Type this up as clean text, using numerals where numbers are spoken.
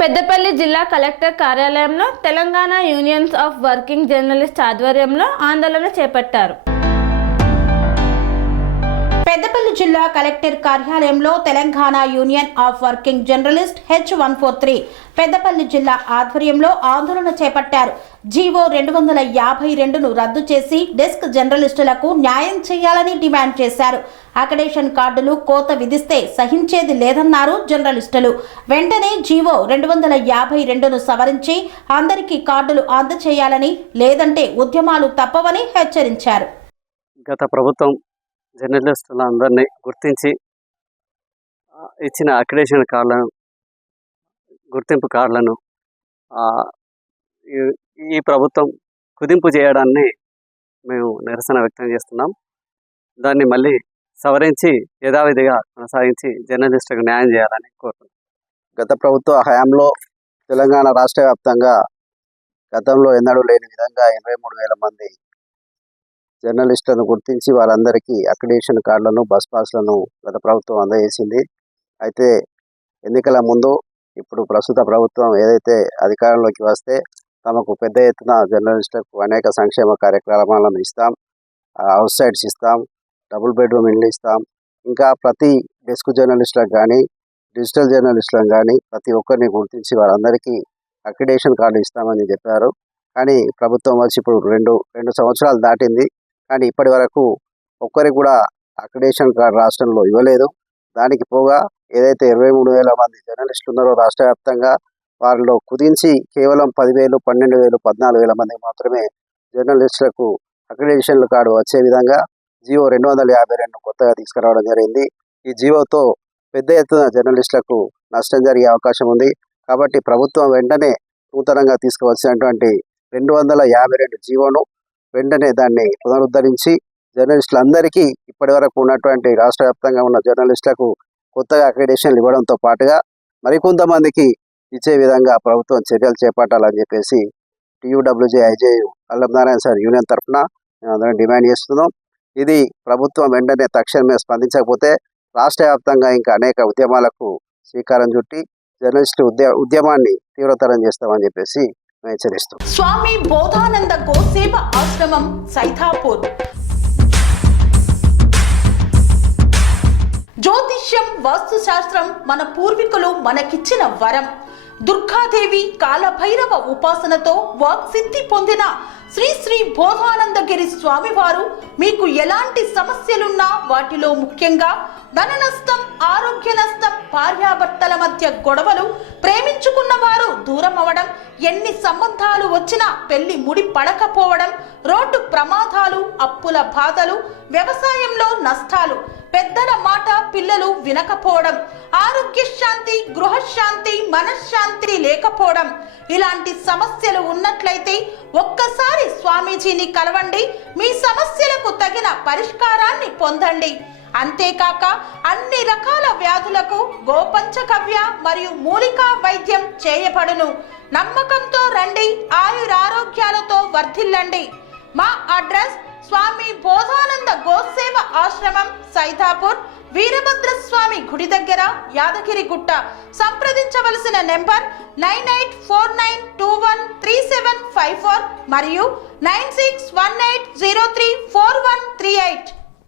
పెద్దపల్లి జిల్లా కలెక్టర్ కార్యాలయంలో Telangana unions of working journalist ఆధ్వర్యంలో ఆందోళన చేపట్టారు. పెద్దపల్లి జిల్లా కలెక్టర్ కార్యాలయంలో Telangana union of working journalist H143 Peddapalli జిల్లా ఆధ్వర్యంలో ఆందోళన చేపట్టారు. జీవో 252ను రద్దు చేసి డెస్క్ జర్నలిస్టులకు న్యాయం చేయాలని డిమాండ్ చేశారు. అక్రిడేషన్ కార్డులు కోత విధిస్తే సహించేది లేదన్నారు జర్నలిస్టులు. వెంటనే జీవో 252ను సవరించి అందరికీ కార్డులు అందజేయాలని, లేదంటే ఉద్యమాలు తప్పవని హెచ్చరించారు. గత ప్రభుత్వం జర్నలిస్టులందరినీ గుర్తించి ఇచ్చిన అక్రిడేషన్ కార్డులను, గుర్తింపు కార్డులను ఈ ప్రభుత్వం కుదింపు చేయడాన్ని మేము నిరసన వ్యక్తం చేస్తున్నాం. దాన్ని మళ్ళీ సవరించి యథావిధిగా కొనసాగించి జర్నలిస్టులకు న్యాయం చేయాలని కోరుతున్నాం. గత ప్రభుత్వ హయాంలో తెలంగాణ రాష్ట్ర వ్యాప్తంగా గతంలో ఎన్నడూ లేని విధంగా 23,000 మంది జర్నలిస్టులను గుర్తించి వారందరికీ అక్రిడేషన్ కార్డులను, బస్ పాస్లను గత ప్రభుత్వం అందజేసింది. అయితే ఎన్నికల ముందు ఇప్పుడు ప్రస్తుత ప్రభుత్వం ఏదైతే అధికారంలోకి వస్తే తమకు పెద్ద ఎత్తున జర్నలిస్టులకు అనేక సంక్షేమ కార్యక్రమాలను ఇస్తాం, హౌస్ సైట్స్ ఇస్తాం, డబుల్ బెడ్రూమ్ ఇల్లు ఇస్తాం, ఇంకా ప్రతి డెస్క్ జర్నలిస్టులకు కానీ డిజిటల్ జర్నలిస్టులకు కానీ ప్రతి ఒక్కరిని గుర్తించి వారందరికీ అక్రిడేషన్ కార్డు ఇస్తామని చెప్పారు. కానీ ప్రభుత్వం వచ్చి ఇప్పుడు రెండు సంవత్సరాలు దాటింది. కానీ ఇప్పటి వరకు ఒక్కరికి కూడా అక్రిడేషన్ కార్డు రాష్ట్రంలో ఇవ్వలేదు. దానికి పోగా ఏదైతే 23,000 మంది జర్నలిస్టులు ఉన్నారో రాష్ట్ర వ్యాప్తంగా వారిలో కుదించి కేవలం 10,000, 12,000, 14,000 మందికి మాత్రమే జర్నలిస్టులకు అక్రిడేషన్ కార్డు వచ్చే విధంగా జీవో 252 కొత్తగా తీసుకురావడం జరిగింది. ఈ జీవోతో పెద్ద ఎత్తున జర్నలిస్టులకు నష్టం జరిగే అవకాశం ఉంది. కాబట్టి ప్రభుత్వం వెంటనే నూతనంగా తీసుకువచ్చినటువంటి 252 జీవోను వెంటనే దాన్ని పునరుద్ధరించి జర్నలిస్టులందరికీ ఇప్పటి వరకు ఉన్నటువంటి రాష్ట్ర వ్యాప్తంగా ఉన్న జర్నలిస్టులకు కొత్తగా అక్రిడేషన్లు ఇవ్వడంతో పాటుగా మరికొంతమందికి ఇచ్చే విధంగా ప్రభుత్వం చర్యలు చేపట్టాలని చెప్పేసి TUWJ IJU అల్లం నారాయణ సార్ యూనియన్ తరఫున మేము అందరం డిమాండ్ చేస్తున్నాం. ఇది ప్రభుత్వం వెంటనే తక్షణమే స్పందించకపోతే రాష్ట్ర వ్యాప్తంగా ఇంకా అనేక ఉద్యమాలకు శ్రీకారం చుట్టి జర్నలిస్టు ఉద్యమాన్ని తీవ్రతరం చేస్తామని చెప్పేసి మేము హెచ్చరిస్తాం. స్వామి బోధానంద గోసేవ ఆశ్రమం సైథాపూర్. జ్యోతిష్యం, వాస్తుశాస్త్రం మన పూర్వీకులు మనకిచ్చిన వరం. దుర్గాదేవి, కాలభైరవ ఉపాసనతో వాక్సిద్ధి పొందిన శ్రీ బోధానందగిరి స్వామివారు మీకు ఎలాంటి సమస్యలున్నా, వాటిలో ముఖ్యంగా ధన నష్టం, ఆరోగ్య నష్టం, భార్యాభర్తల మధ్య గొడవలు, ప్రేమించుకున్న వారు దూరం అవడం, ఎన్ని సంబంధాలు వచ్చినా పెళ్లి ముడి పడకపోవడం, రోడ్డు ప్రమాదాలు, అప్పుల బాధలు, వ్యవసాయంలో నష్టాలు, పెద్దల మాట పిల్లలు వినకపోవడం, ఆరోగ్య శాంతి, గృహశాంతి, మనశ్శాంతి లేకపోవడం, ఇలాంటి సమస్యలు ఉన్నట్లయితే ఒక్కసారి స్వామీజీని కలవండి. మీ సమస్యలకు తగిన పరిష్కారాన్ని పొందండి. అంతేకాక అన్ని రకాల వ్యాధులకు గోపంచకవ్య మరియు మూలికా వైద్యం చేయబడును. నమ్మకంతో రండి, ఆయురారోగ్యాలతో వర్ధిల్లండి. మా అడ్రస్ స్వామి బోధానంద గోసేవ ఆశ్రమం, సైథాపూర్, వీరభద్రస్వామి గుడి దగ్గర, యాదగిరిగుట్ట. సంప్రదించవలసిన నెంబర్ 9849213754 మరియు 9618034138.